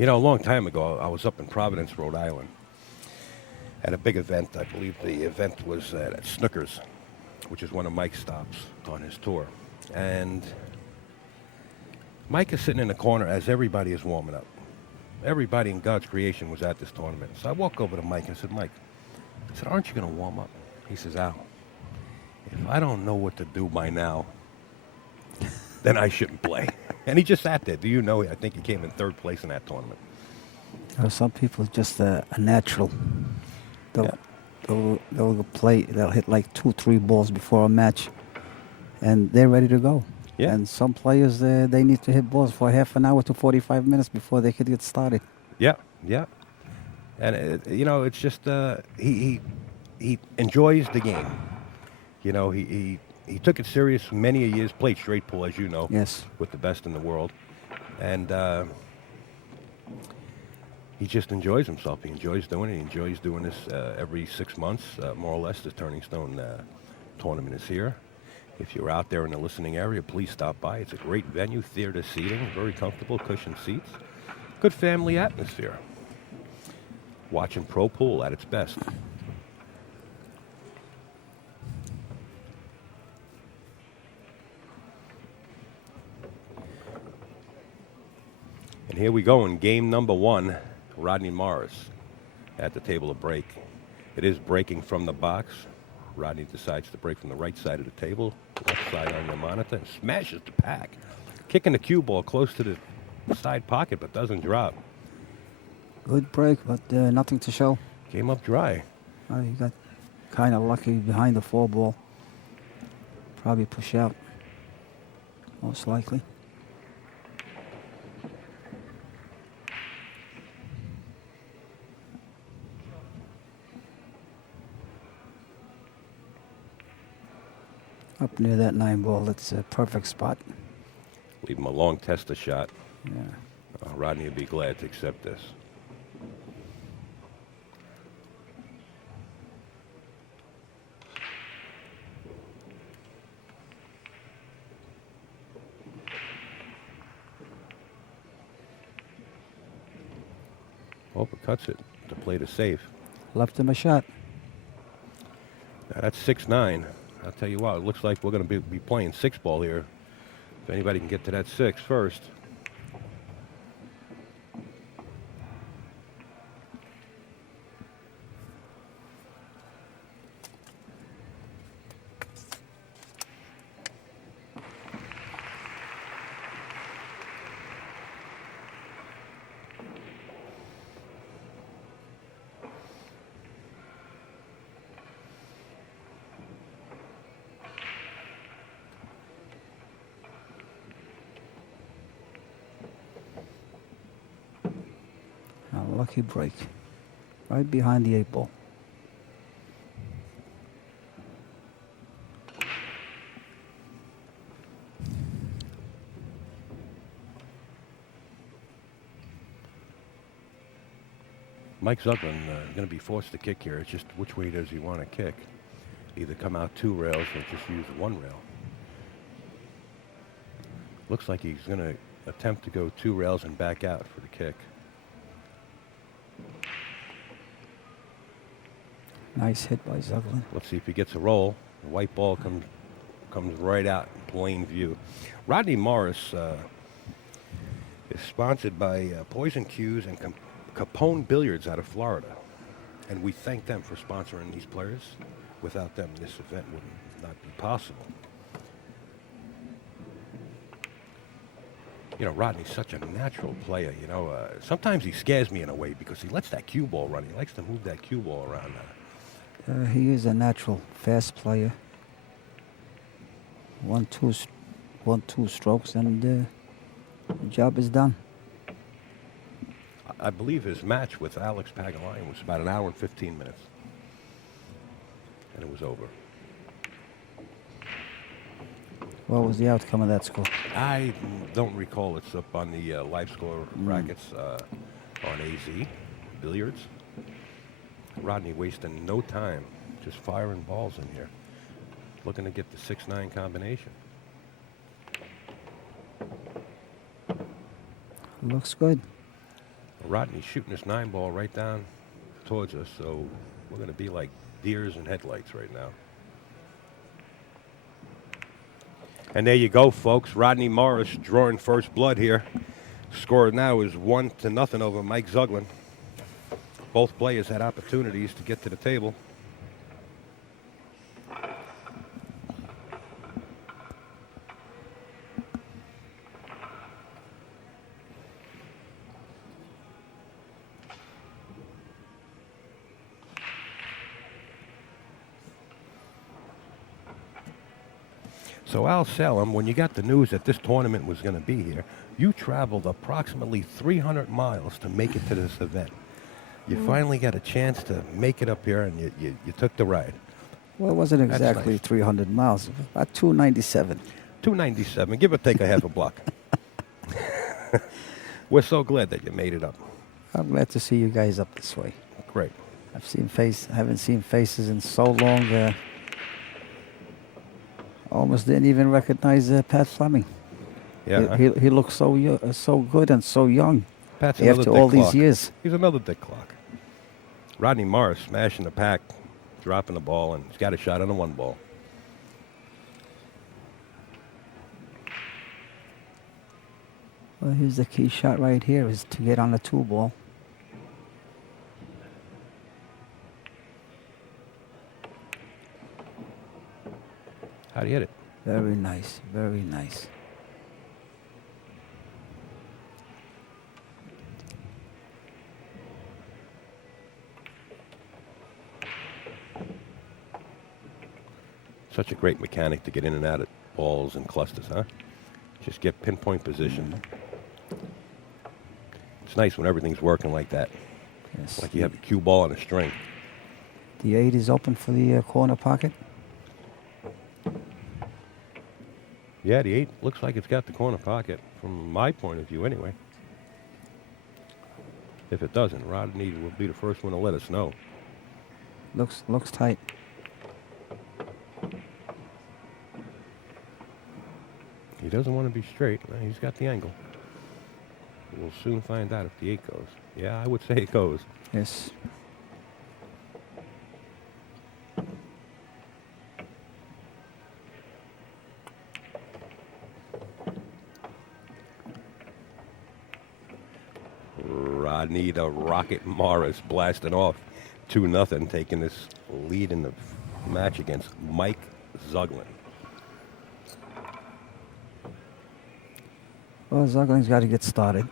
You know, a long time ago, I was up in Providence, Rhode Island, at a big event. I believe the event was at Snookers, which is one of Mike's stops on his tour. And Mike is sitting in the corner as everybody is warming up. Everybody in God's creation was at this tournament. So I walk over to Mike and said, Mike, I said, aren't you going to warm up? He says, Al, if I don't know what to do by now, then I shouldn't play. And he just sat there. Do you know, I think he came in third place in that tournament. Some people just a natural. They'll, Yeah. they'll play, they'll hit like 2-3 balls before a match, and they're ready to go. Yeah. And some players, they need to hit balls for half an hour to 45 minutes before they could get started. Yeah, yeah. And, you know, it's just, he enjoys the game. You know, he took it serious many a years, played straight pool, as you know. Yes. With the best in the world. And he just enjoys himself. He enjoys doing it. He enjoys doing this every 6 months, more or less. The Turning Stone tournament is here. If you're out there in the listening area, please stop by. It's a great venue, theater seating, very comfortable, cushioned seats. Good family atmosphere. Watching pro pool at its best. And here we go in game number 1. Rodney Morris at the table of break. It is breaking from the box. Rodney decides to break from the right side of the table, left side on the monitor, and smashes the pack. Kicking the cue ball close to the side pocket, but doesn't drop. Good break, but nothing to show. Came up dry. He got kind of lucky behind the 4 ball. Probably push out, most likely. Up near that 9 ball, it's a perfect spot. Leave him a long tester shot. Yeah. Rodney would be glad to accept this. Cuts it to play the safe. Left him a shot. Now that's 6-9. I'll tell you what, it looks like we're going to be playing 6 ball here. If anybody can get to that 6 first. Lucky break. Right behind the 8 ball. Mike Zuglin going to be forced to kick here. It's just which way does he want to kick? Either come out 2 rails or just use 1 rail. Looks like he's going to attempt to go 2 rails and back out for the kick. Nice hit by Zuglan. Let's see if he gets a roll. The white ball comes right out in plain view. Rodney Morris is sponsored by Poison Cues and Capone Billiards out of Florida. And we thank them for sponsoring these players. Without them, this event would not be possible. You know, Rodney's such a natural player. You know, sometimes he scares me in a way because he lets that cue ball run. He likes to move that cue ball around. He is a natural fast player. 1-2 strokes, and the job is done. I believe his match with Alex Pagulayan was about 1 hour and 15 minutes. And it was over. What was the outcome of that score? I don't recall. It's up on the live score brackets on AZ Billiards. Rodney wasting no time, just firing balls in here. Looking to get the 6-9 combination. Looks good. Rodney's shooting this 9-ball right down towards us, so we're going to be like deers in headlights right now. And there you go, folks. Rodney Morris drawing first blood here. Score now is 1-0 over Mike Zuglin. Both players had opportunities to get to the table. So Al Salem, when you got the news that this tournament was going to be here, you traveled approximately 300 miles to make it to this event. You finally got a chance to make it up here, and you took the ride. Well, it wasn't That's exactly nice. 300 miles, about 297. 297, give or take a half a block. We're so glad that you made it up. I'm glad to see you guys up this way. Great. Haven't seen faces in so long. Almost didn't even recognize Pat Fleming. Yeah. He looks so good and so young Pat's another after Dick all these Clark. years. He's another Dick Clark. Rodney Morris smashing the pack, dropping the ball, and he's got a shot on the 1-ball. Well, here's the key shot right here is to get on the 2-ball. How'd he hit it? Very nice, very nice. Such a great mechanic to get in and out of balls and clusters, huh? Just get pinpoint position. It's nice when everything's working like that. Yes. Like you have a cue ball on a string. The 8 is open for the corner pocket. Yeah, the 8 looks like it's got the corner pocket, from my point of view anyway. If it doesn't, Rodney will be the first one to let us know. Looks tight. He doesn't want to be straight. He's got the angle. We'll soon find out if the 8 goes. Yeah, I would say it goes. Yes. Rodney the Rocket Morris blasting off 2-0, taking this lead in the match against Mike Zuglin. Well, Zuglin's got to get started.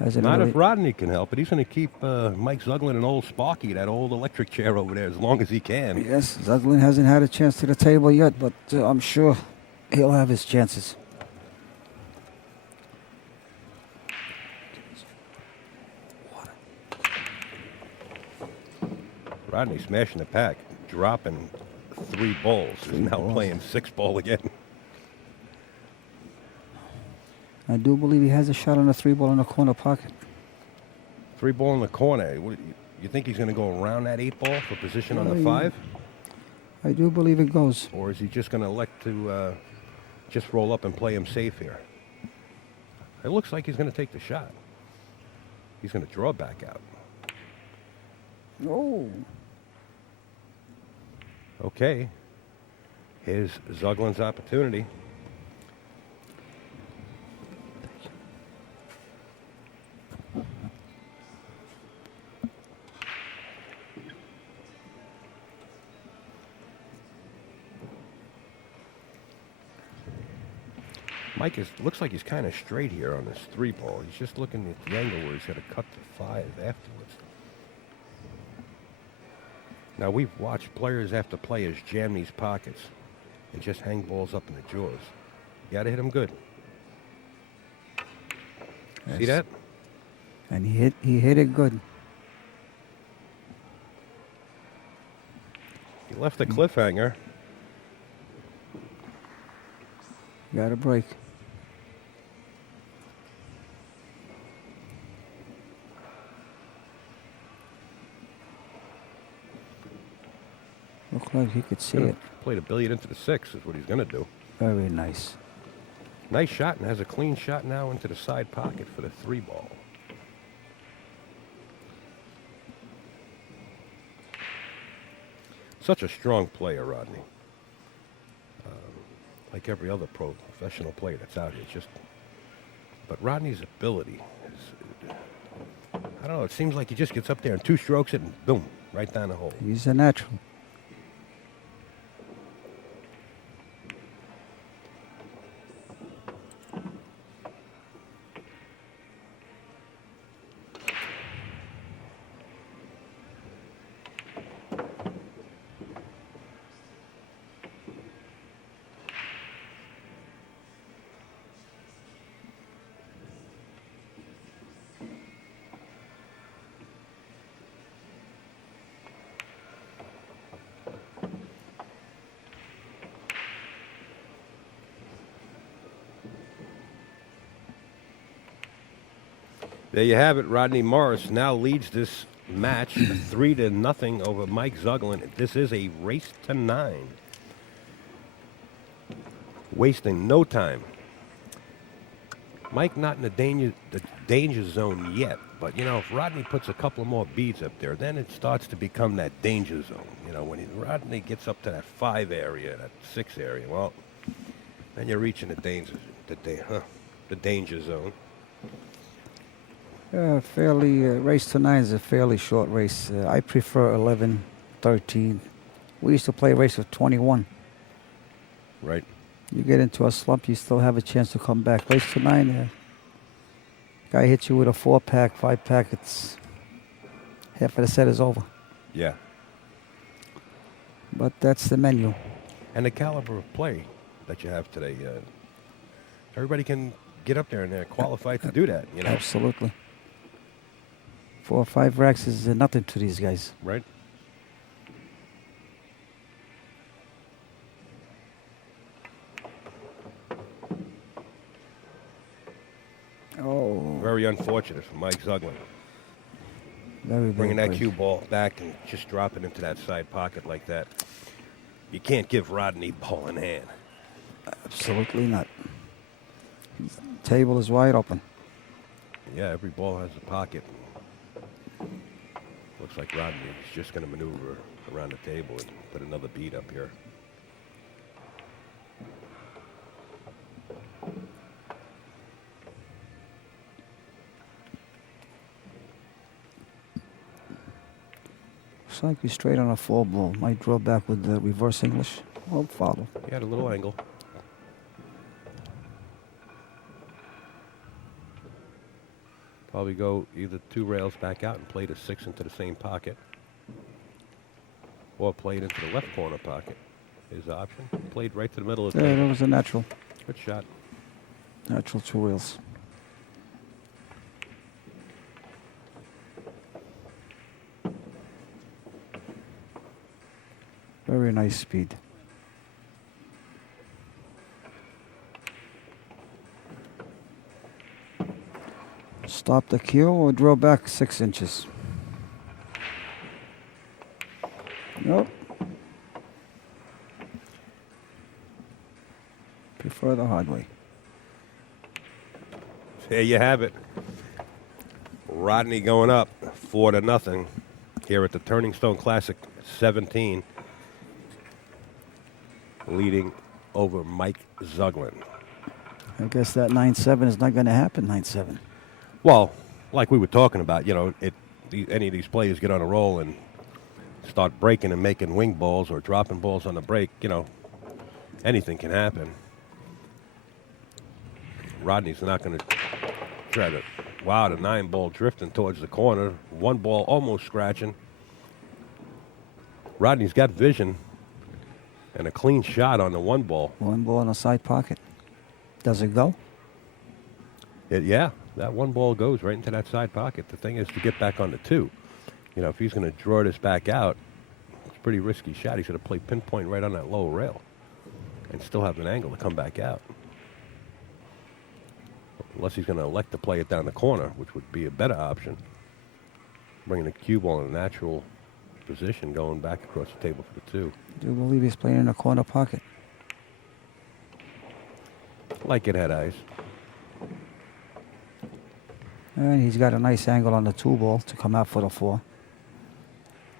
Not if Rodney can help it. He's going to keep Mike Zuglin and old Sparky, that old electric chair over there, as long as he can. Yes, Zuglin hasn't had a chance to the table yet, but I'm sure he'll have his chances. Rodney smashing the pack, dropping 3 balls. He's now playing 6-ball again. I do believe he has a shot on a 3-ball in the corner pocket. 3-ball in the corner. You think he's going to go around that 8-ball for position on the 5? I do believe it goes. Or is he just going to elect to just roll up and play him safe here? It looks like he's going to take the shot. He's going to draw back out. Oh. Okay. Here's Zuglin's opportunity. Mike looks like he's kind of straight here on this 3-ball. He's just looking at the angle where he's going to cut the 5 afterwards. Now, we've watched players after players jam these pockets and just hang balls up in the jaws. You got to hit them good. Yes. See that? And he hit it good. He left a cliffhanger. Got a break. Looked like he could see it. Played a billiard into the 6 is what he's going to do. Very nice. Nice shot, and has a clean shot now into the side pocket for the 3 ball. Such a strong player, Rodney. Like every other professional player that's out here. But Rodney's ability is, I don't know, it seems like he just gets up there and 2 strokes it and boom, right down the hole. He's a natural. There you have it. Rodney Morris now leads this match 3-0 over Mike Zuglin. This is a race to 9. Wasting no time. Mike not in the danger zone yet, but you know, if Rodney puts a couple of more beads up there, then it starts to become that danger zone. You know, when Rodney gets up to that 5 area, that 6 area, well, then you're reaching the danger zone. Race to 9 is a fairly short race. I prefer 11, 13. We used to play a race of 21. Right. You get into a slump, you still have a chance to come back. Race to 9, guy hits you with a 4-pack, 5-pack, it's half of the set is over. Yeah. But that's the menu. And the caliber of play that you have today, everybody can get up there and they're qualified to do that. You know? Absolutely. 4 or 5 racks is nothing to these guys. Right. Oh. Very unfortunate for Mike Zuglin. Very Bringing that break. cue ball back and just dropping into that side pocket like that. You can't give Rodney ball in hand. Absolutely not. Table is wide open. Yeah, every ball has a pocket. Looks like Rodney is just going to maneuver around the table and put another bead up here. Looks like he's straight on a 4 ball. Might draw back with the reverse English. Well, follow. He had a little angle. Probably go either 2 rails back out and play the 6 into the same pocket. Or play it into the left corner pocket. His option. Played right to the middle of the Yeah, table. that was a natural. Good shot. Natural 2 rails. Very nice speed. Stop the cue or draw back 6 inches. Nope. Prefer the hard way. There you have it. Rodney going up 4-0 here at the Turning Stone Classic 17. Leading over Mike Zuglin. I guess that 9-7 is not going to happen, 9-7. Well, like we were talking about, you know, any of these players get on a roll and start breaking and making wing balls or dropping balls on the break, you know, anything can happen. Rodney's not going to try to, wow, the 9-ball drifting towards the corner. 1 ball almost scratching. Rodney's got vision and a clean shot on the 1 ball. 1 ball in a side pocket. Does it go? Yeah, that 1 ball goes right into that side pocket. The thing is to get back on the 2. You know, if he's going to draw this back out, it's a pretty risky shot. He's going to play pinpoint right on that lower rail and still have an angle to come back out. Unless he's going to elect to play it down the corner, which would be a better option. Bringing the cue ball in a natural position, going back across the table for the 2. Do you believe he's playing in a corner pocket? Like it had eyes. And he's got a nice angle on the 2 ball to come out for the 4.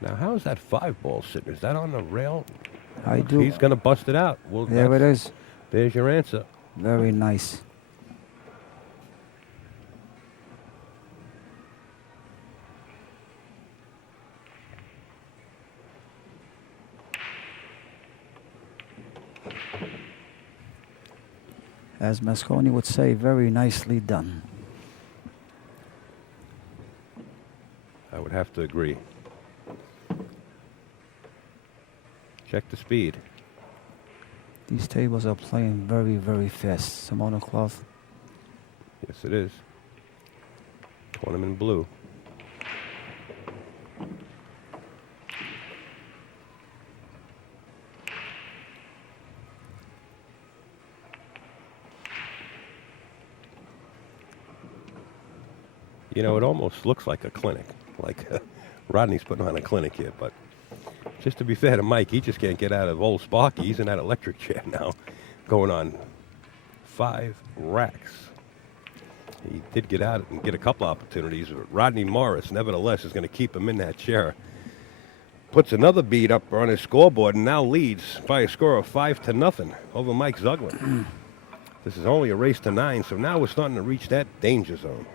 Now, how is that 5 ball sitting? Is that on the rail? I do. He's going to bust it out. Well, There it is. There's your answer. Very nice. As Mosconi would say, very nicely done. I would have to agree. Check the speed. These tables are playing very, very fast. Simona cloth. Yes, it is. Tournament blue. You know, it almost looks like a clinic. Like Rodney's putting on a clinic here, but just to be fair to Mike, he just can't get out of old Sparky. He's in that electric chair now, going on 5 racks. He did get out and get a couple opportunities, but Rodney Morris, nevertheless, is going to keep him in that chair. Puts another bead up on his scoreboard and now leads by a score of 5-0 over Mike Zuglin. This is only a race to 9, so now we're starting to reach that danger zone.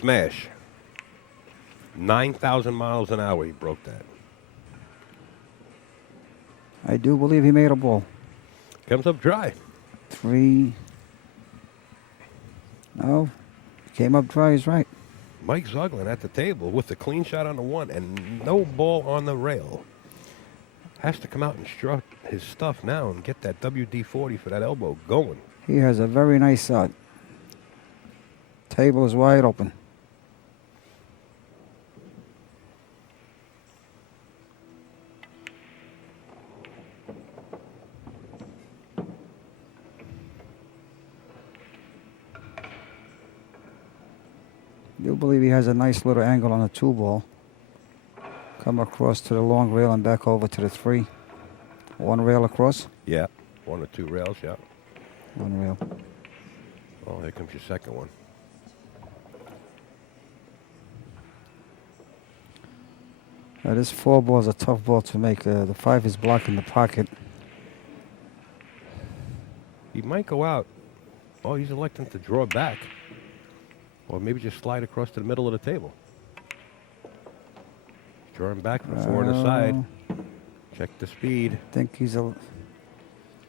Smash. 9,000 miles an hour he broke that. I do believe he made a ball. Comes up dry. 3. No. Came up dry, he's right. Mike Zuglin at the table with the clean shot on the 1 and no ball on the rail. Has to come out and strut his stuff now and get that WD-40 for that elbow going. He has a very nice shot. Table is wide open. You believe he has a nice little angle on the 2 ball. Come across to the long rail and back over to the 3. 1 rail across. Yeah, 1 or 2 rails, yeah. 1 rail. Oh, here comes your second one. This 4 ball is a tough ball to make. The 5 is blocking the pocket. He might go out. Oh, he's electing to draw back. Or maybe just slide across to the middle of the table. Drawing back from 4 on the side. Check the speed. I think he's a...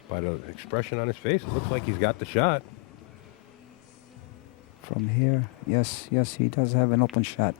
By the expression on his face, it looks like he's got the shot. From here, yes, he does have an open shot.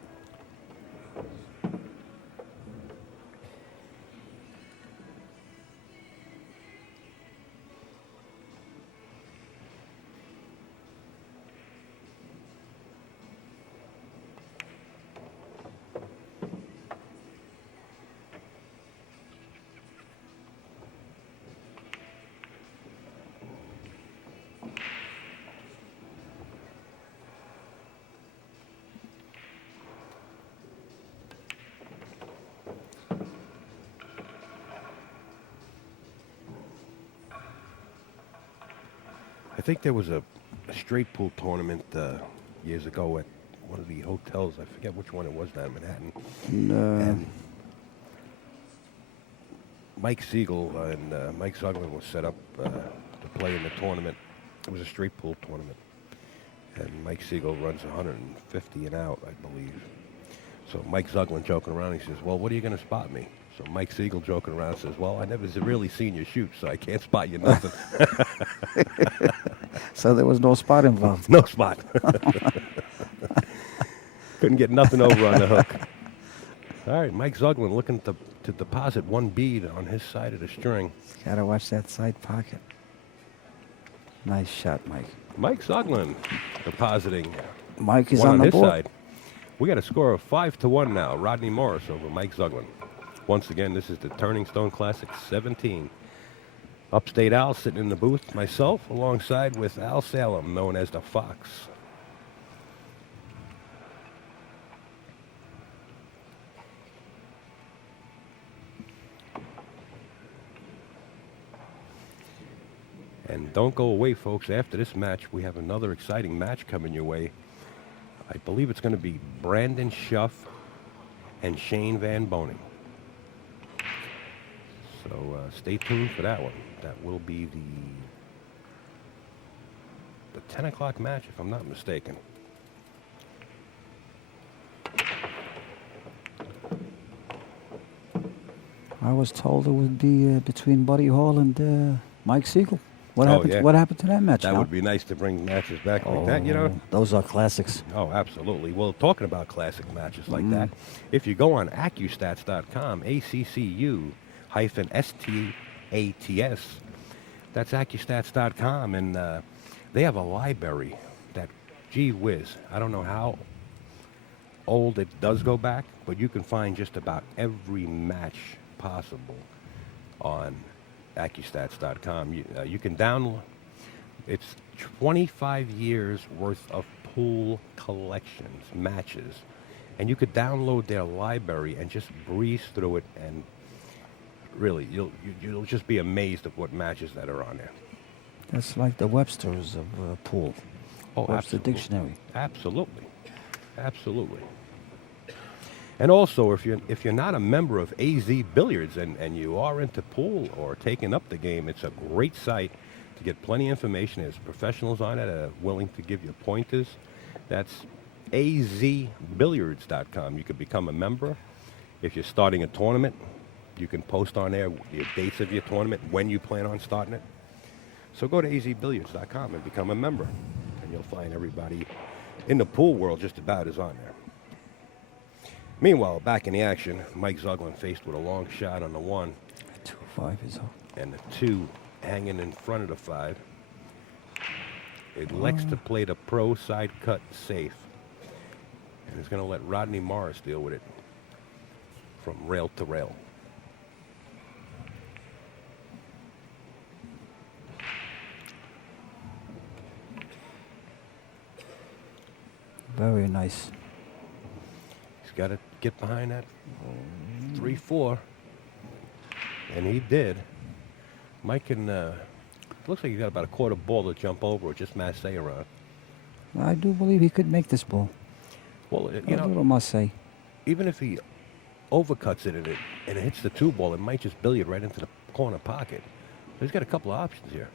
I think there was a straight pool tournament years ago at one of the hotels. I forget which one it was down in Manhattan. And Mike Siegel and Mike Zuglan was set up to play in the tournament. It was a straight pool tournament. And Mike Siegel runs 150 and out, I believe. So Mike Zuglan joking around, he says, well, what are you going to spot me? So Mike Siegel joking around says, well, I never really seen you shoot, so I can't spot you nothing. So there was no spot involved. No spot. Couldn't get nothing over on the hook. All right, Mike Zuglan looking to deposit 1 bead on his side of the string. Got to watch that side pocket. Nice shot, Mike. Mike Zuglan depositing Mike is 1 on the his board. side. We got a score of 5-1 now. Rodney Morris over Mike Zuglan. Once again, this is the Turning Stone Classic 17. Upstate Al sitting in the booth, myself, alongside with Al Salem, known as the Fox. And don't go away, folks. After this match, we have another exciting match coming your way. I believe it's going to be Brandon Schuff and Shane Van Boning. So stay tuned for that one. That will be the 10 o'clock match, if I'm not mistaken. I was told it would be between Buddy Hall and Mike Siegel. What Oh, happened? yeah. What happened to that match? That now? would be nice to bring matches back like that, you know? Those are classics. Oh, absolutely. Well, talking about classic matches like that, if you go on accustats.com, ACCU-STATS, that's accustats.com, and they have a library that, gee whiz, I don't know how old it does go back, but you can find just about every match possible on accustats.com. You can download. It's 25 years worth of pool collections, matches, and you could download their library and just breeze through it, and really, you'll just be amazed at what matches that are on there. That's like the Webster's of pool. Oh, Webster absolutely. Dictionary. Absolutely, absolutely. And also, if you're not a member of AZ Billiards and you are into pool or taking up the game, it's a great site to get plenty of information. There's professionals on it willing to give you pointers. That's azbilliards.com. You could become a member. If you're starting a tournament, you can post on there the dates of your tournament, when you plan on starting it. So go to azbilliards.com and become a member, and you'll find everybody in the pool world just about is on there. Meanwhile, back in the action, Mike Zuglin faced with a long shot on the 1. 2-5 is up. And the 2 hanging in front of the 5. It elects to play the pro side cut safe. And he's going to let Rodney Morris deal with it from rail to rail. Very nice. He's got to get behind that 3-4. And he did. Mike can, looks like he's got about a quarter ball to jump over or just masse around. I do believe he could make this ball. Well, A little masse. even if he overcuts it and it hits the 2 ball, it might just billiard right into the corner pocket. So he's got a couple of options here.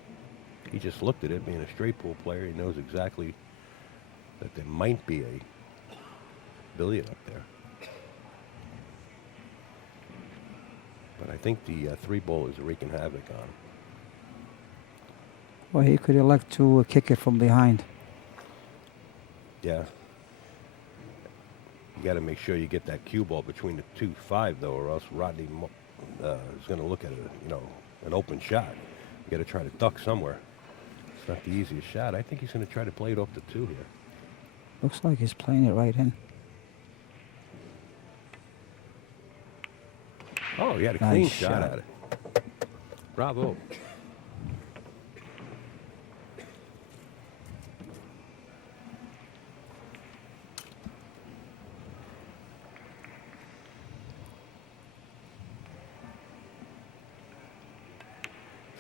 He just looked at it, being a straight pool player. He knows exactly that there might be a billiard up there. But I think the 3 ball is wreaking havoc on him. Well, he could elect to kick it from behind. Yeah. You got to make sure you get that cue ball between the 2-5, though, or else Rodney is going to look at it, an open shot. You got to try to duck somewhere. It's not the easiest shot. I think he's going to try to play it off the 2 here. Looks like he's playing it right in. Oh, he had a clean Nice shot shot. at it. Bravo.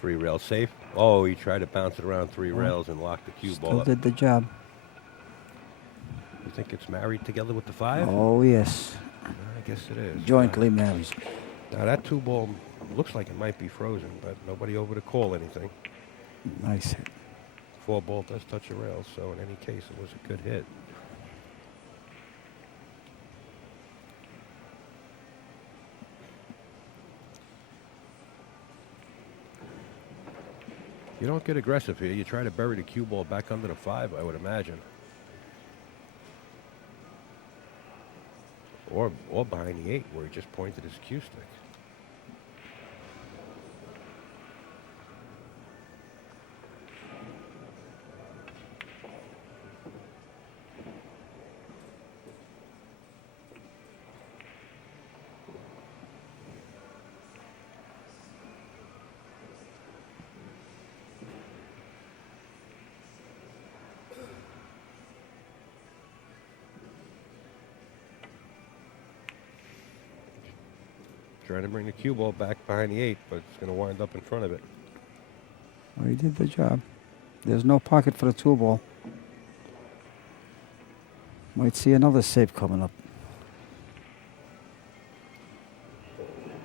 Three rail safe. Oh, he tried to bounce it around 3 rails and lock the cue ball Still up. did the job. You think it's married together with the 5? Oh, yes. I guess it is. Jointly married. Now that 2 ball looks like it might be frozen, but nobody over to call anything. Nice hit. 4 ball does touch a rail, so in any case, it was a good hit. You don't get aggressive here. You try to bury the cue ball back under the 5, I would imagine. Or behind the 8, where he just pointed his cue stick. Trying to bring the cue ball back behind the 8, but it's going to wind up in front of it. Well, he did the job. There's no pocket for the 2 ball. Might see another save coming up.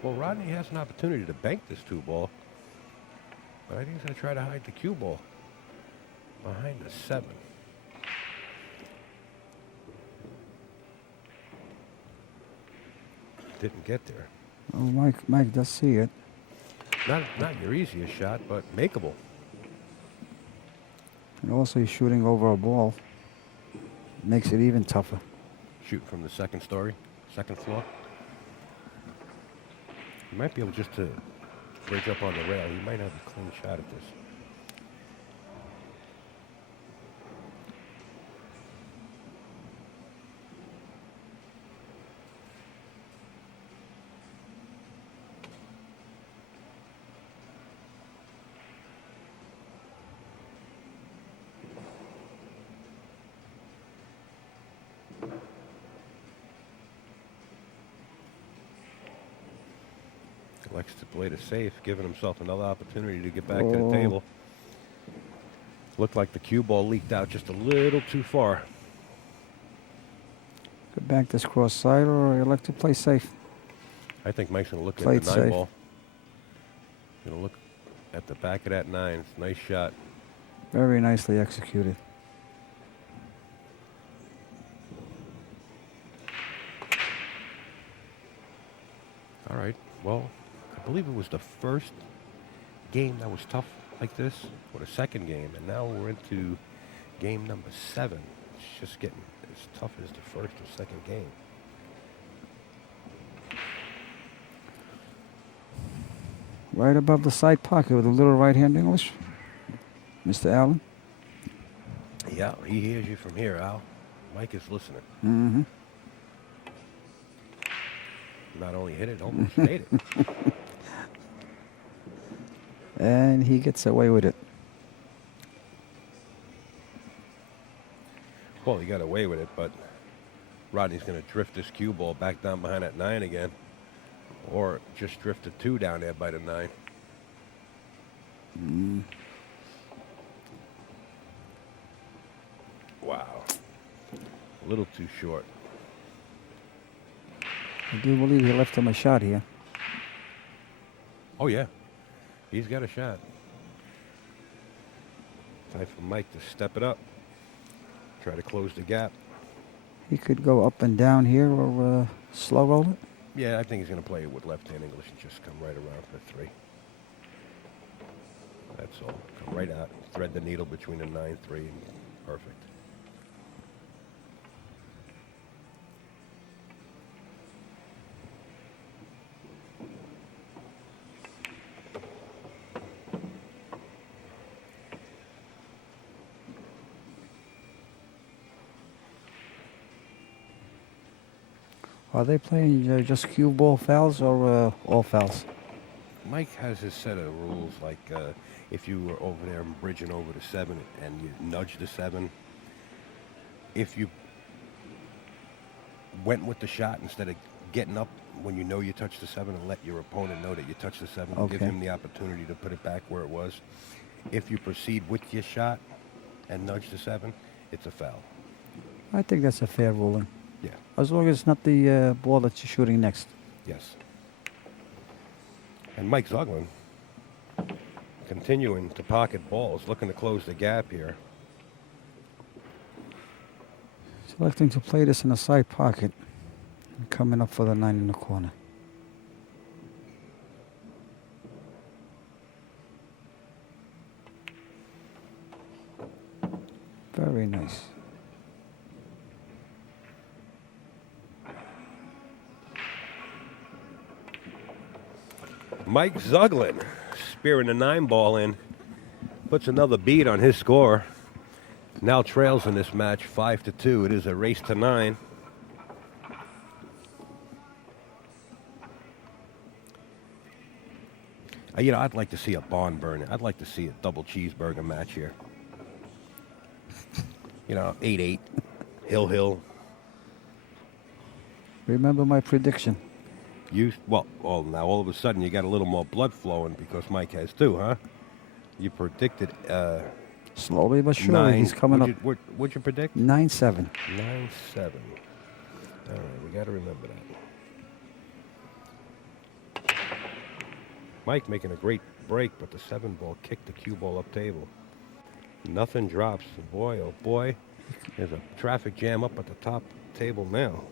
Well, Rodney has an opportunity to bank this 2 ball, but I think he's going to try to hide the cue ball behind the 7. Didn't get there. Oh, Mike does see it. Not your easiest shot, but makeable. And also he's shooting over a ball. Makes it even tougher. Shoot from the 2nd story, 2nd floor. You might be able just to bridge up on the rail. You might have a clean shot at this. Likes to play the safe, giving himself another opportunity to get back to the table. Looked like the cue ball leaked out just a little too far. Could bank this cross side, or you like to play safe. I think Mike's going to look Played at the 9 safe. ball. Going to look at the back of that 9. It's a nice shot. Very nicely executed. All right. Well, I believe it was the first game that was tough like this, or the second game, and now we're into game number 7. It's just getting as tough as the first or second game. Right above the side pocket with a little right-hand English. Mr. Allen. Yeah, he hears you from here, Al. Mike is listening. Mm-hmm. Not only hit it, almost made it. And he gets away with it. Well, he got away with it, but Rodney's going to drift this cue ball back down behind that 9 again. Or just drift the 2 down there by the 9. Wow. A little too short. I do believe he left him a shot here. Oh, yeah. He's got a shot. Time for Mike to step it up. Try to close the gap. He could go up and down here or slow roll it. Yeah, I think he's going to play it with left-hand English and just come right around for 3. That's all. Come right out. Thread the needle between the 9-3 and perfect. Are they playing just cue ball fouls or all fouls? Mike has his set of rules, like if you were over there and bridging over the 7 and you nudge the 7, if you went with the shot instead of getting up when you know you touched the 7 and let your opponent know that you touched the 7 and give Okay. him the opportunity to put it back where it was. If you proceed with your shot and nudge the 7, it's a foul. I think that's a fair ruling. Yeah. As long as it's not the ball that you're shooting next. Yes. And Mike Zuglin continuing to pocket balls, looking to close the gap here. Selecting to play this in the side pocket. And coming up for the 9 in the corner. Very nice. Mike Zuglin spearing the 9 ball in, puts another bead on his score. Now trails in this match 5-2. It is a race to 9. I'd like to see a barn burner. I'd like to see a double cheeseburger match here. 8-8, Hill. Remember my prediction. Well, now all of a sudden you got a little more blood flowing because Mike has too, huh? You predicted Slowly but surely, nine. he's coming up. What'd you predict? 9-7. 9-7. All right, we got to remember that. Mike making a great break, but the 7 ball kicked the cue ball up table. Nothing drops. Boy, oh boy, there's a traffic jam up at the top table now.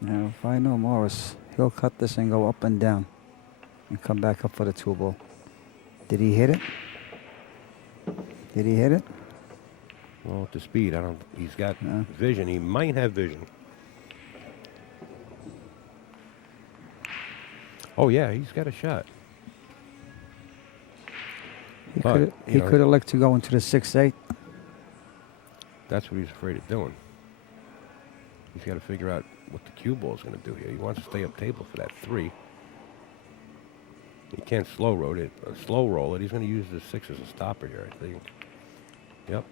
Now, if I know Morris, he'll cut this and go up and down and come back up for the 2 ball. Did he hit it? Did he hit it? Well, at the speed, he's got No. vision. He might have vision. Oh, yeah, he's got a shot. He But, could you know, elect to go into the 6-8. That's what he's afraid of doing. He's got to figure out what the cue ball is going to do here. He wants to stay up table for that 3. He can't slow roll it. He's going to use the 6 as a stopper here, I think. Yep.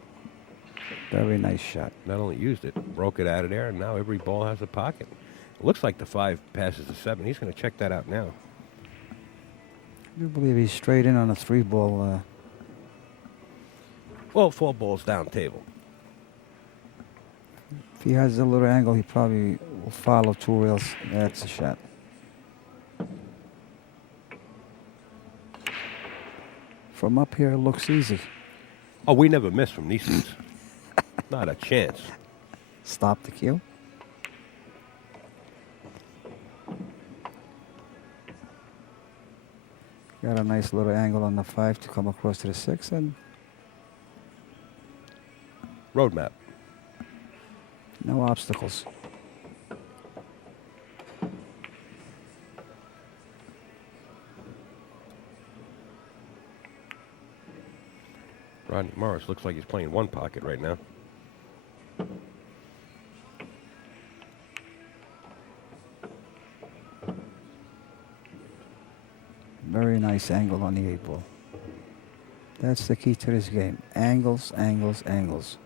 Very nice shot. Not only used it, broke it out of there, and now every ball has a pocket. It looks like the 5 passes the 7. He's going to check that out now. I do believe he's straight in on a 3 ball. Well, 4 balls down table. If he has a little angle, he probably will follow 2 rails. That's a shot. From up here, it looks easy. Oh, we never miss from these seats. Not a chance. Stop the cue. Got a nice little angle on the 5 to come across to the 6, and Roadmap. no obstacles. Rodney Morris looks like he's playing 1 pocket right now. Very nice angle on the 8 ball. That's the key to this game. Angles, angles, angles.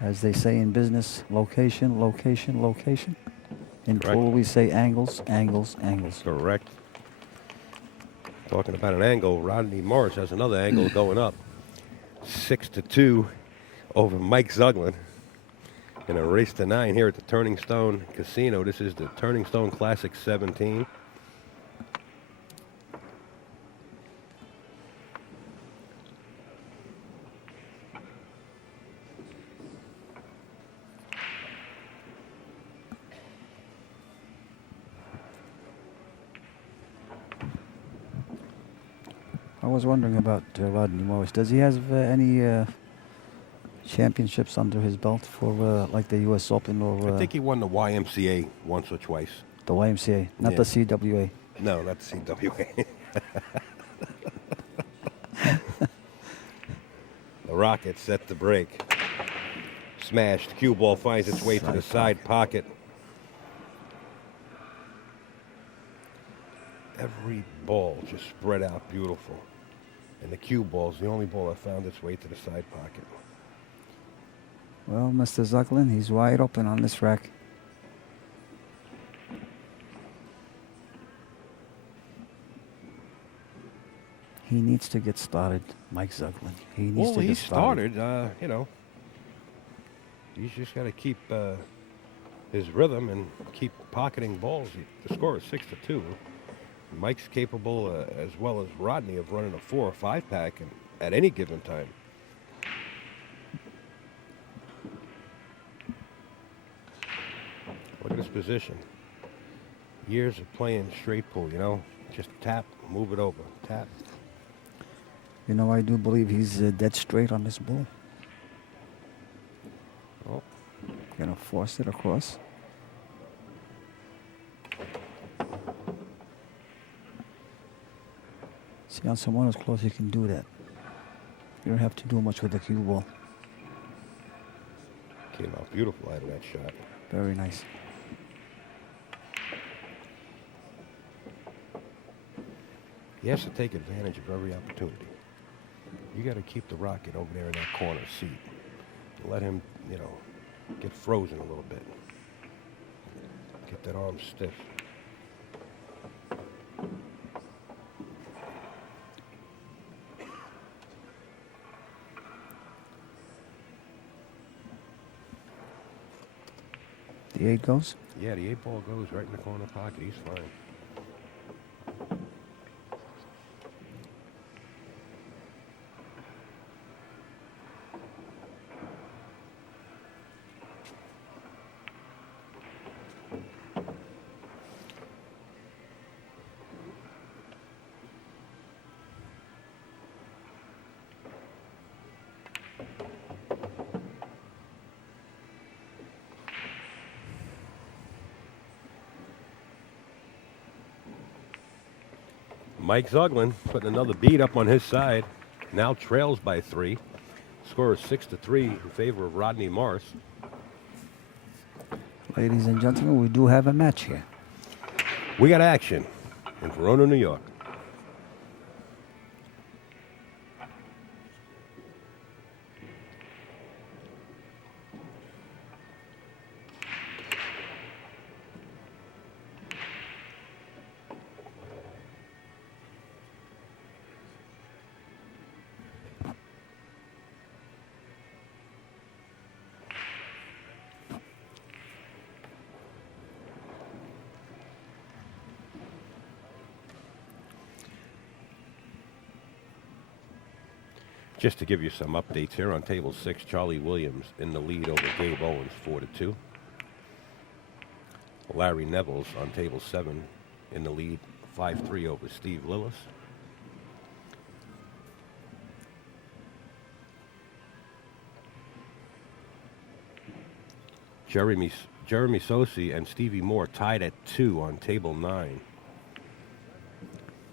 As they say in business, location, location, location. In Correct. pool, we say angles, angles, angles. Correct. Talking about an angle, Rodney Morris has another angle going up. 6-2 over Mike Zuglin in a race to 9 here at the Turning Stone Casino. This is the Turning Stone Classic 17. I was wondering about Rodney Morris. Does he have any championships under his belt for like the U.S. Open or I think he won the YMCA once or twice. the YMCA, not Yeah. the CWA? No, not the CWA. The Rocket set the break. Smashed. Cue ball finds its way to the side pocket. Every ball just spread out beautiful. And the cue ball's the only ball that found its way to the side pocket. Well, Mr. Zuglin, he's wide open on this rack. He needs to get started, Mike Zuglin. He needs to Well, he get started. started, he's just got to keep his rhythm and keep pocketing balls. The score is 6-2. Mike's capable, as well as Rodney, of running a 4 or 5 pack at any given time. Look at his position. Years of playing straight pool, just tap, move it over, tap. You know, I do believe he's dead straight on this ball. Oh, Gonna force it across. If on someone who's close, you can do that. You don't have to do much with the cue ball. Came out beautiful out of that shot. Very nice. He has to take advantage of every opportunity. You got to keep the rocket over there in that corner seat. Let him, get frozen a little bit. Get that arm stiff. The 8 goes? Yeah, the 8 ball goes right in the corner pocket. He's fine. Mike Zuglin putting another beat up on his side. Now trails by 3. Score is 6-3 in favor of Rodney Morris. Ladies and gentlemen, we do have a match here. We got action in Verona, New York. Just to give you some updates here on table 6, Charlie Williams in the lead over Gabe Owens, 4-2. Larry Neville's on table 7 in the lead, 5-3 over Steve Lillis. Jeremy Sosi and Stevie Moore tied at 2 on table 9.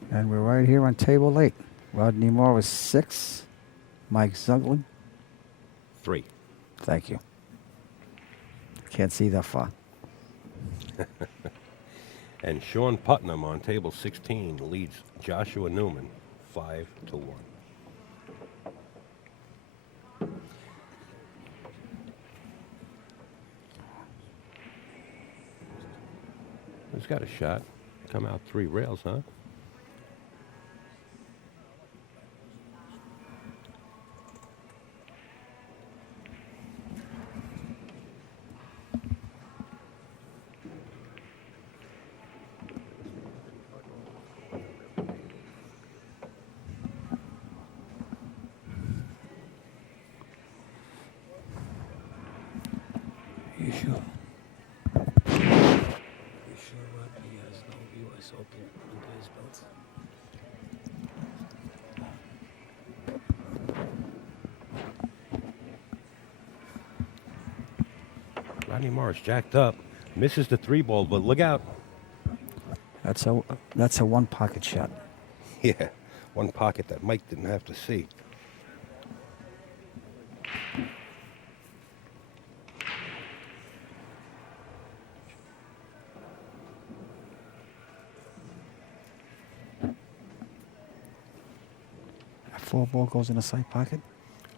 And we're right here on table 8. Rodney Moore was 6. Mike Zuglin. 3. Thank you. Can't see that far. And Sean Putnam on table 16 leads Joshua Newman 5-1. He's got a shot. Come out 3 rails, huh? You sure? You sure Rodney has no U.S. Open under his belt? Rodney Morris jacked up. Misses the 3 ball, but look out. That's a one pocket shot. Yeah, one pocket that Mike didn't have to see. That 4 ball goes in the side pocket.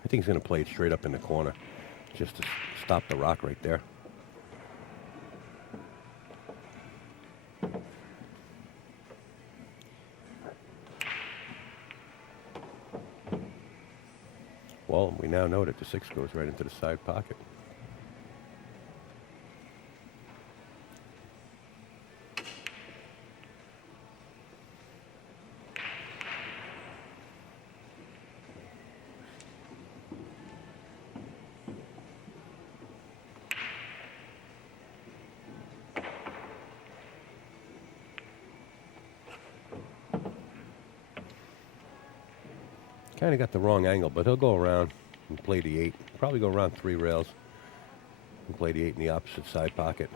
I think he's going to play it straight up in the corner just to stop the rock right there. Well, we now know that the 6 goes right into the side pocket. Kind of got the wrong angle, but he'll go around and play the 8. Probably go around 3 rails and play the 8 in the opposite side pocket.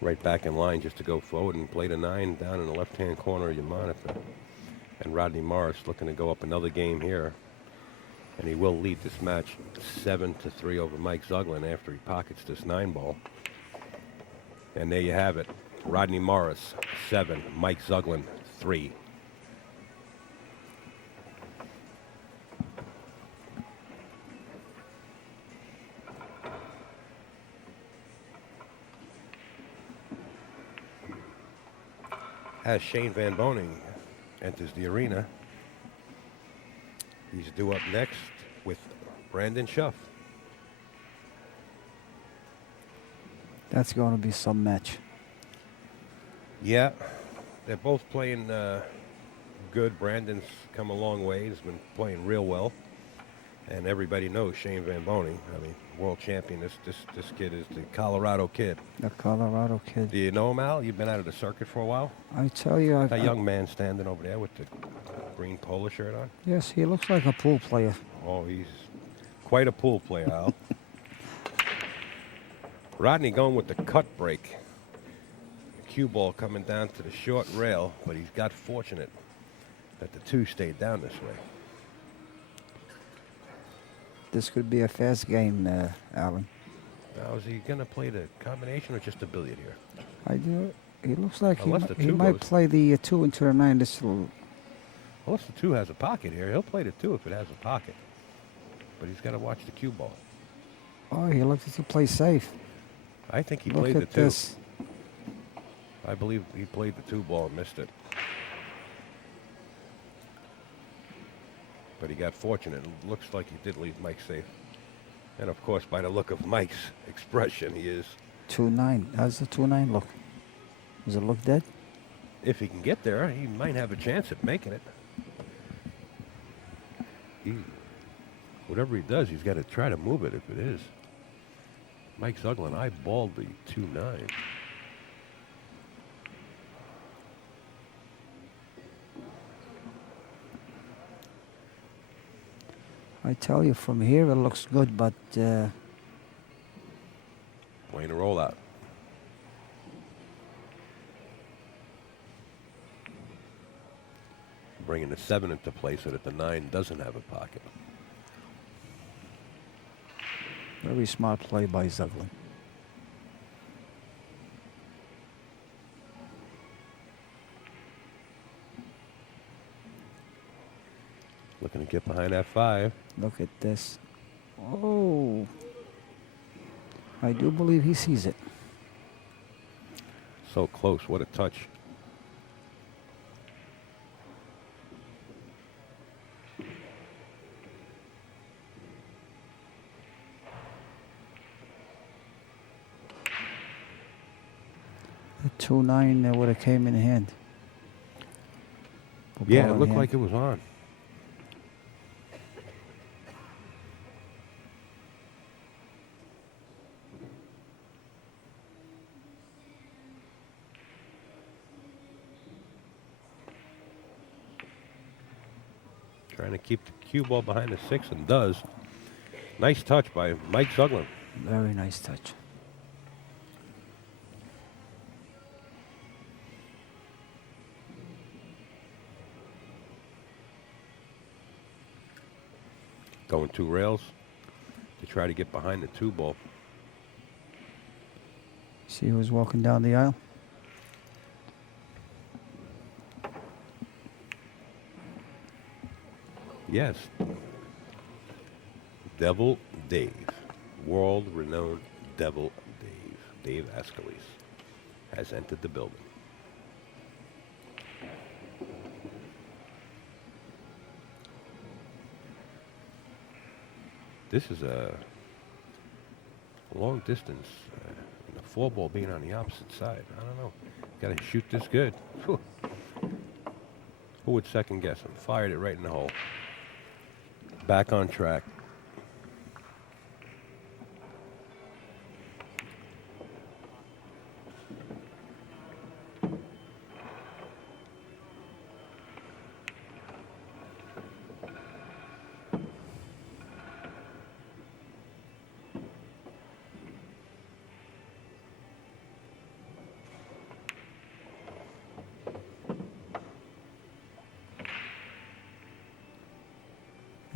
right back in line just to go forward and play the 9 down in the left-hand corner of your monitor. And Rodney Morris looking to go up another game here. And he will lead this match 7-3 over Mike Zuglin after he pockets this 9 ball. And there you have it. Rodney Morris, 7. Mike Zuglin, 3. As Shane Van Boning enters the arena, he's due up next with Brandon Schuff. That's going to be some match. Yeah, they're both playing good. Brandon's come a long way. He's been playing real well. And everybody knows Shane Van Boning. I mean, world champion. This kid is the Colorado kid. The Colorado kid. Do you know him, Al? You've been out of the circuit for a while? I tell you, That young man standing over there with the green polo shirt on. Yes, he looks like a pool player. Oh, he's quite a pool player, Al. Rodney going with the cut break. The cue ball coming down to the short rail, but he's got fortunate that the 2 stayed down this way. This could be a fast game, Alan. Now, is he going to play the combination or just a billiard here? I do. He looks like Unless the he 2 might goes. play the 2 into the 9. This will. Unless the 2 has a pocket here. He'll play the 2 if it has a pocket. But he's got to watch the cue ball. Oh, he looks to play safe. I think he Look played the at 2. this. I believe he played the 2 ball and missed it. But he got fortunate. It looks like he did leave Mike safe. And of course, by the look of Mike's expression, he is. 2-9. How's the 2-9 look? Does it look dead? If he can get there, he might have a chance at making it. Whatever he does, he's got to try to move it if it is. Mike Zuglin eyeballed the 2-9. I tell you, from here it looks good, but Playing a rollout. Bringing the 7 into play so that the 9 doesn't have a pocket. very smart play by Zuglan. Looking to get behind that 5. Look at this. Oh. I do believe he sees it. So close. What a touch. The 2-9 would have came in hand. The Yeah, ball it in looked hand. like it was on. Trying to keep the cue ball behind the 6 and does. Nice touch by Mike Zuglin. Very nice touch. Going 2 rails to try to get behind the 2 ball. See who's walking down the aisle? Yes. Devil Dave. World-renowned Devil Dave. Dave Ascalise has entered the building. This is a long distance. The 4 ball being on the opposite side. I don't know. Got to shoot this good. Whew. Who would second guess him? Fired it right in the hole. Back on track.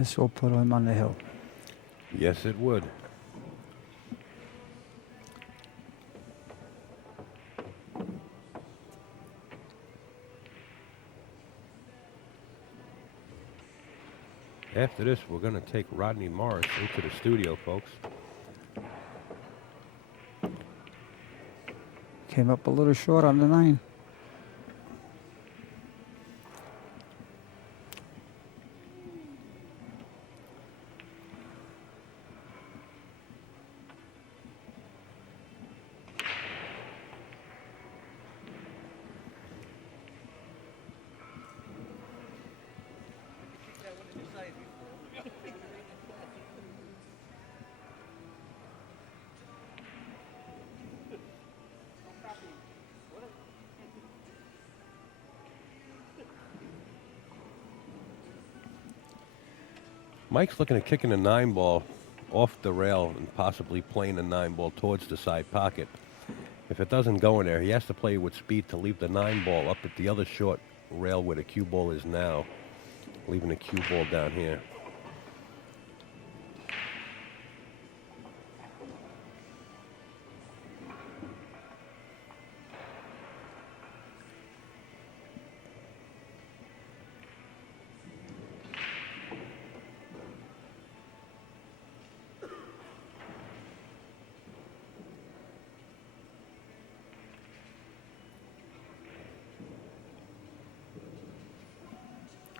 This will put him on the hill. Yes, it would. After this, we're going to take Rodney Morris into the studio, folks. Came up a little short on the 9. Mike's looking at kicking a 9 ball off the rail and possibly playing the 9 ball towards the side pocket. If it doesn't go in there, he has to play with speed to leave the 9 ball up at the other short rail where the cue ball is now, leaving the cue ball down here.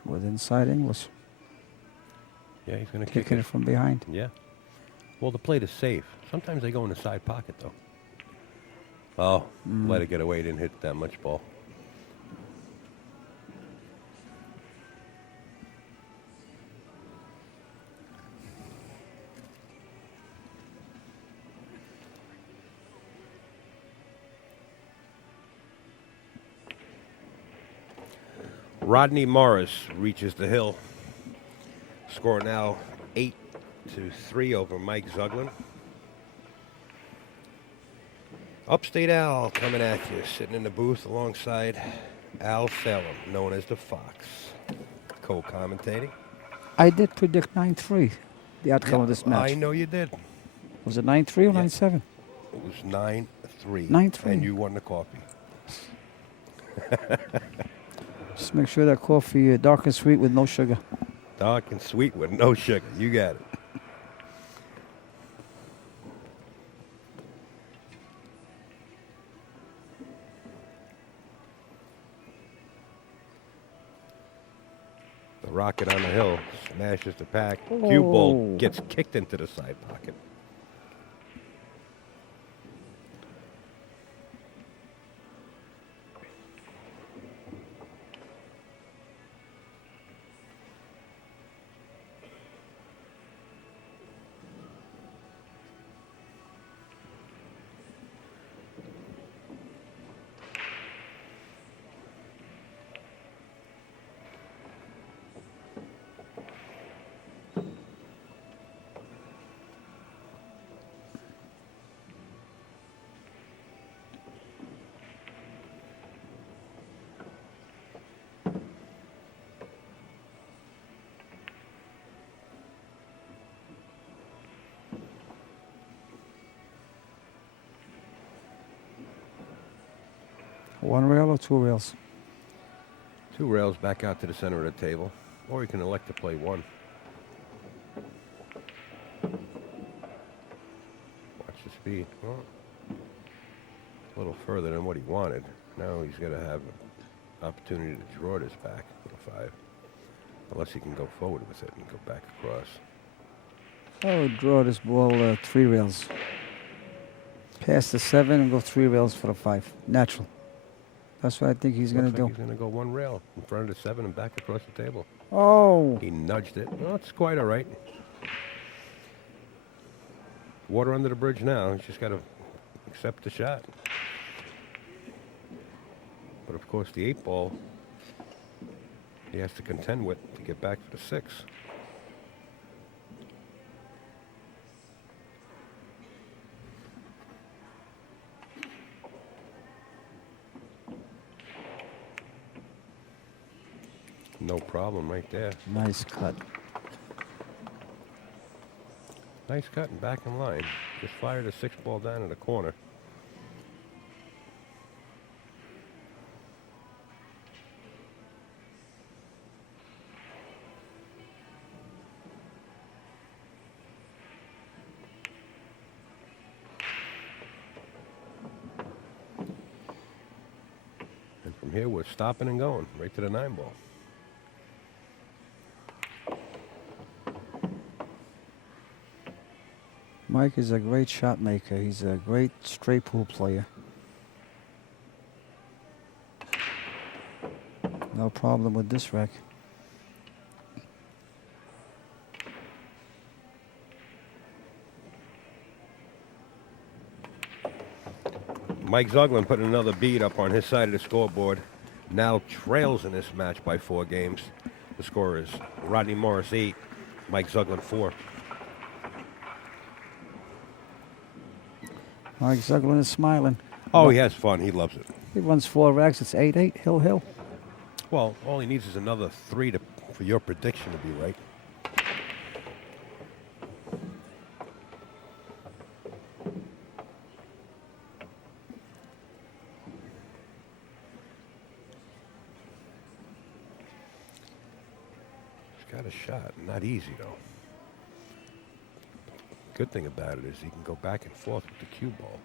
With inside English. Yeah, he's going to Kicking it from behind. Yeah. Well, the plate is safe. Sometimes they go in the side pocket, though. Oh, let it get away. Didn't hit that much ball. Rodney Morris reaches the hill. Score now 8-3 over Mike Zuglin. Upstate Al coming at you, sitting in the booth alongside Al Salem, known as the Fox, co-commentating. I did predict 9-3, the outcome of this match. I know you did. Was it 9-3 or 9-7? It was 9-3. 9-3. And you won the coffee. Just make sure that coffee dark and sweet with no sugar. Dark and sweet with no sugar. You got it. The rocket on the hill smashes the pack. Cue ball gets kicked into the side pocket. One rail or two rails? 2 rails back out to the center of the table, or you can elect to play 1. Watch the speed. Well, a little further than what he wanted. Now he's got to have an opportunity to draw this back with a 5. Unless he can go forward with it and go back across. I would draw this ball 3 rails. Pass the 7 and go 3 rails for the 5. Natural. That's what I think he's going to do. He's going to go 1 rail in front of the 7 and back across the table. Oh. He nudged it. Well, it's quite all right. Water under the bridge now. He's just got to accept the shot. But of course, the 8 ball he has to contend with to get back for the 6. No problem right there. Nice cut. Nice cut and back in line. Just fired a 6-ball down in the corner. And from here, we're stopping and going right to the 9-ball. Mike is a great shot maker. He's a great straight pool player. No problem with this wreck. Mike Zuglin putting another bead up on his side of the scoreboard. Now trails in this match by 4 games. The score is Rodney Morris 8, Mike Zuglin 4. Mike Zuglin is smiling. Oh, he has fun. He loves it. He runs 4 racks. It's 8-8, hill. Well, all he needs is another 3 for your prediction to be right. He's got a shot. Not easy, though. Good thing about it is he can go back and forth with the cue ball.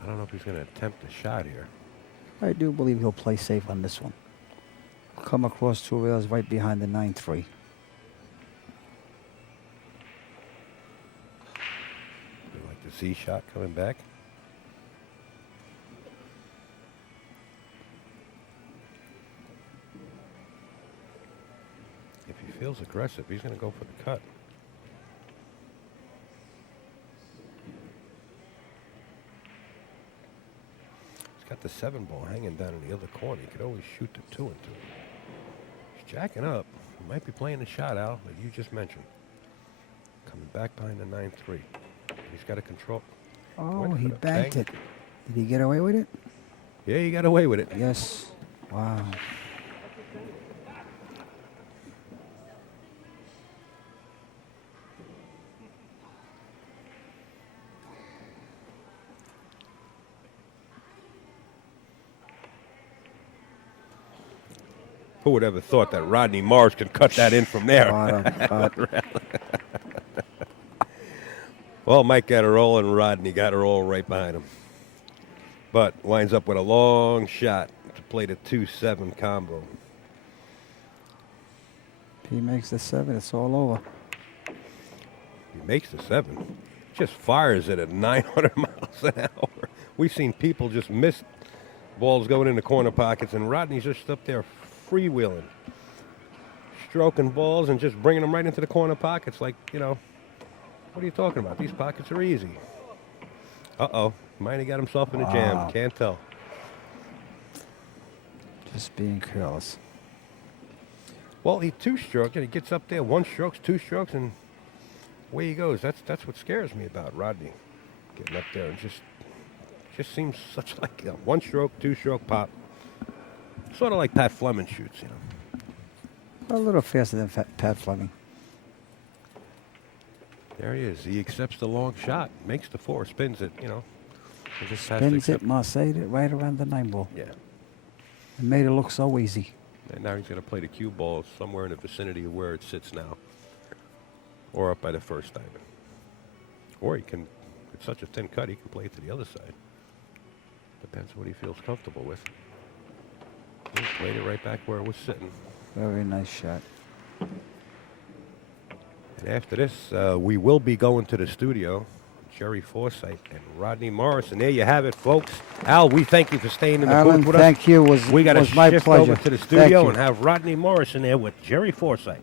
I don't know if he's going to attempt a shot here. I do believe he'll play safe on this one. Come across 2 rails right behind the 9-3. You like the C shot coming back? If he feels aggressive, he's going to go for the cut. He's got the 7-ball hanging down in the other corner. He could always shoot the 2 into it. He's jacking up. He might be playing the shot out, like you just mentioned. Coming back behind the 9-3. He's got to control. Oh, Went he for the banked bank. it. Did he get away with it? Yeah, he got away with it. Yes. Wow. Who would ever thought that Rodney Morris could cut that in from there? What a cut. Well, Mike got a roll, and Rodney got a roll right behind him. But winds up with a long shot to play the 2-7 combo. If he makes the 7, it's all over. He makes the 7. Just fires it at 900 miles an hour. We've seen people just miss balls going in the corner pockets, and Rodney's just up there freewheeling, stroking balls and just bringing them right into the corner pockets like, you know, what are you talking about? These pockets are easy. Uh-oh. Might have got himself in a jam. Can't tell. Just being careless. Well, he 2-stroked, and he gets up there, 1 stroke, 2 strokes, and away he goes. That's what scares me about Rodney. Getting up there and just seems such like, you know, 1 stroke, 2-stroke pop. Sort of like Pat Fleming shoots, you know. A little faster than Pat Fleming. There he is. He accepts the long shot, makes the 4, spins it, you know. He just has to Spins it, accept- Marseille it right around the 9-ball. Yeah. It made it look so easy. And now he's going to play the cue ball somewhere in the vicinity of where it sits now. Or up by the first diamond. Or he can, it's such a thin cut, he can play it to the other side. Depends what he feels comfortable with. He played it right back where it was sitting. Very nice shot. And after this, we will be going to the studio. Jerry Forsythe and Rodney Morris. And there you have it, folks. Al, we thank you for staying in the Alan, booth with us. thank you. We got to was my shift pleasure. over to the Thank studio you. and have Rodney Morris in there with Jerry Forsythe.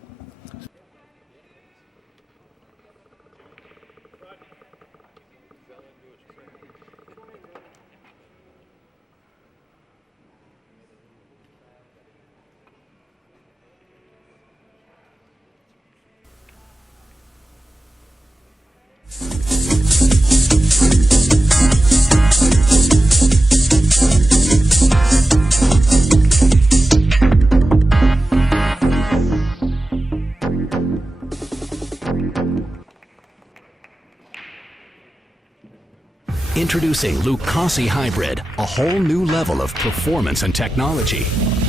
Introducing Lucasi Hybrid, a whole new level of performance and technology.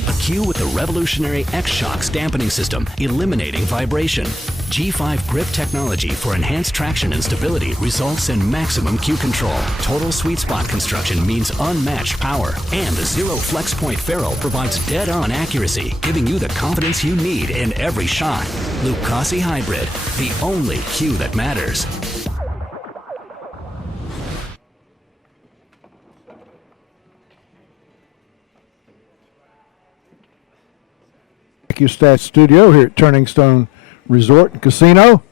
A cue with the revolutionary X-Shocks dampening system, eliminating vibration. G5 grip technology for enhanced traction and stability results in maximum cue control. Total sweet spot construction means unmatched power. And the Zero Flex Point ferrule provides dead-on accuracy, giving you the confidence you need in every shot. Lucasi Hybrid, the only cue that matters. AccuStats studio here at Turning Stone Resort and Casino.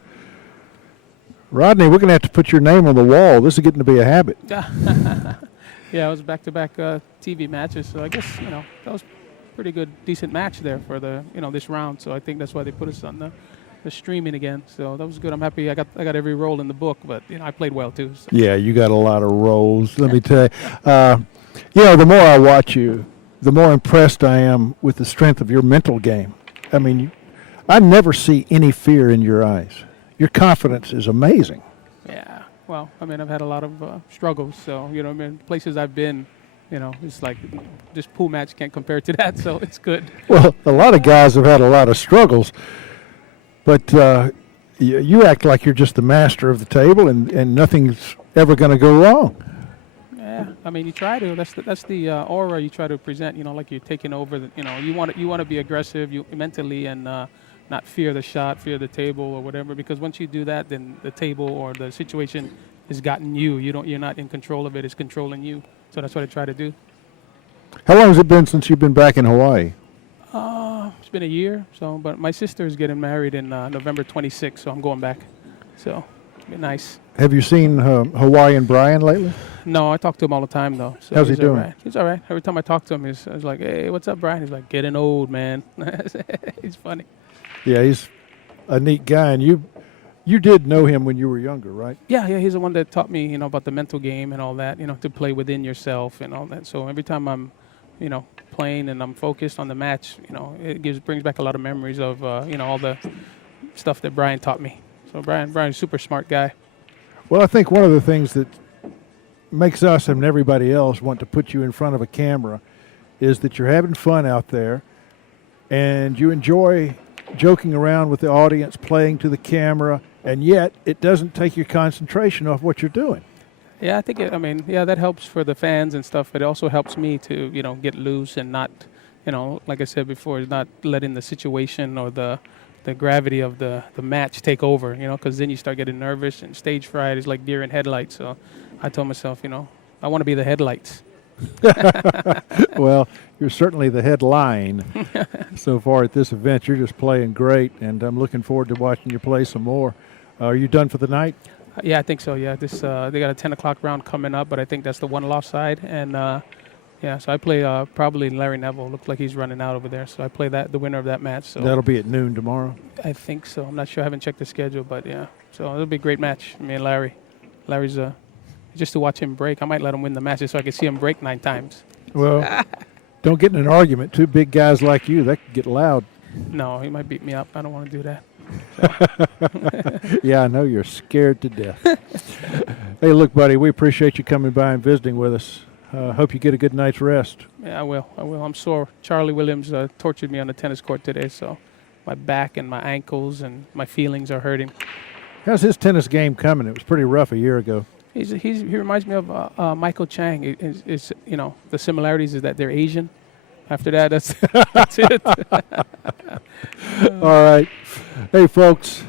Rodney, we're going to have to put your name on the wall. This is getting to be a habit. Yeah, it was back-to-back TV matches, so I guess, that was a pretty good, decent match there for the, this round. So I think that's why they put us on the streaming again. So that was good. I'm happy I got every role in the book, but, I played well too. So. Yeah, you got a lot of roles. Let me tell you. The more I watch you, the more impressed I am with the strength of your mental game. I mean, I never see any fear in your eyes. Your confidence is amazing. Yeah, well, I've had a lot of struggles. So, places I've been, it's like this pool match can't compare to that. So it's good. Well, a lot of guys have had a lot of struggles, but you act like you're just the master of the table and nothing's ever going to go wrong. Yeah, you try to. That's the aura you try to present. Like you're taking over. You want to be aggressive, mentally, and not fear the shot, fear the table or whatever. Because once you do that, then the table or the situation has gotten you. You're not in control of it. It's controlling you. So that's what I try to do. How long has it been since you've been back in Hawaii? It's been a year. So, but my sister is getting married in November 26th, so I'm going back. So, it's been nice. Have you seen Hawaiian Brian lately? No, I talk to him all the time, though. So how's he doing? All right. He's all right. Every time I talk to him, I was like, hey, what's up, Brian? He's like, getting old, man. He's funny. Yeah, he's a neat guy. And you did know him when you were younger, right? Yeah, he's the one that taught me, about the mental game and all that, to play within yourself and all that. So every time I'm, playing and I'm focused on the match, it brings back a lot of memories of, all the stuff that Brian taught me. So Brian's a super smart guy. Well, I think one of the things that makes us and everybody else want to put you in front of a camera is that you're having fun out there and you enjoy joking around with the audience, playing to the camera, and yet it doesn't take your concentration off what you're doing. Yeah, I think that helps for the fans and stuff, but it also helps me to, get loose and not, like I said before, not letting the situation or the gravity of the match take over, because then you start getting nervous, and stage fright is like deer in headlights. So I told myself, I want to be the headlights. Well, you're certainly the headline so far at this event. You're just playing great, and I'm looking forward to watching you play some more. Are you done for the night? Yeah, I think so. Yeah, they got a 10 o'clock round coming up, but I think that's the one lost side. And so I play probably Larry Neville. Looks like he's running out over there. So I play the winner of that match. So that'll be at noon tomorrow. I think so. I'm not sure. I haven't checked the schedule, but yeah. So it'll be a great match. Me and Larry. Larry's just to watch him break. I might let him win the match just so I can see him break 9 times. Well, don't get in an argument. 2 big guys like you, that could get loud. No, he might beat me up. I don't want to do that. Yeah, I know you're scared to death. Hey, look, buddy, we appreciate you coming by and visiting with us. Hope you get a good night's rest. Yeah, I will. I'm sore. Charlie Williams tortured me on the tennis court today, so my back and my ankles and my feelings are hurting. How's his tennis game coming? It was pretty rough a year ago. He reminds me of Michael Chang. It's the similarities is that they're Asian. After that, that's it. All right. Hey, folks,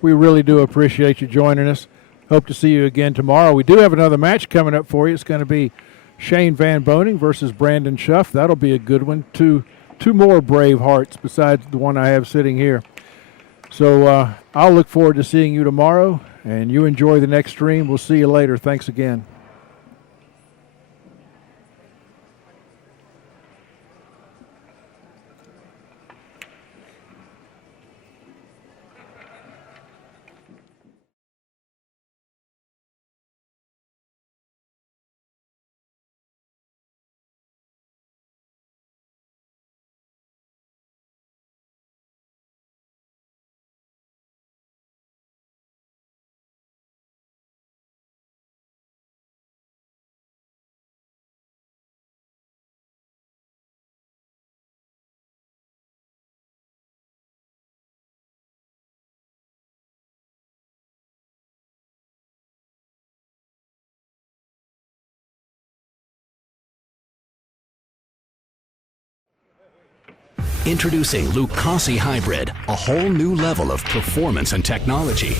we really do appreciate you joining us. Hope to see you again tomorrow. We do have another match coming up for you. It's going to be Shane Van Boning versus Brandon Schuff. That'll be a good one. Two more brave hearts besides the one I have sitting here. So I'll look forward to seeing you tomorrow, and you enjoy the next stream. We'll see you later. Thanks again. Introducing Lucasi Hybrid, a whole new level of performance and technology.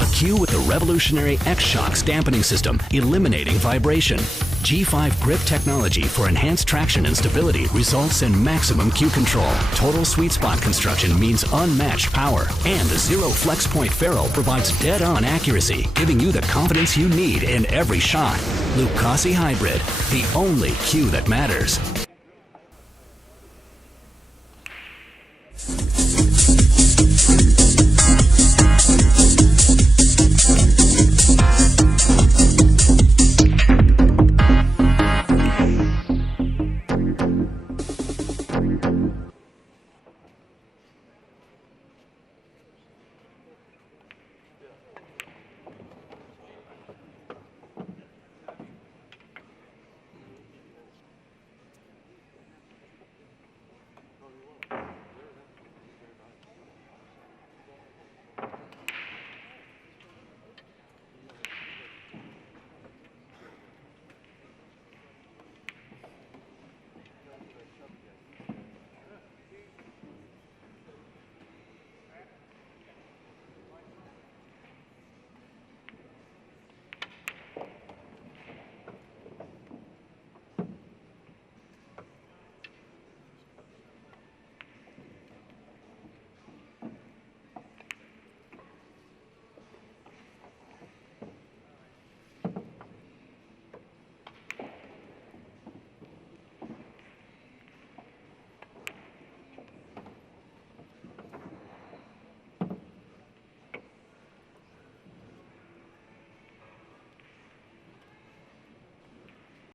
A cue with the revolutionary X-Shocks dampening system, eliminating vibration. G5 grip technology for enhanced traction and stability results in maximum cue control. Total sweet spot construction means unmatched power. And the Zero Flex Point ferrule provides dead-on accuracy, giving you the confidence you need in every shot. Lucasi Hybrid, the only cue that matters.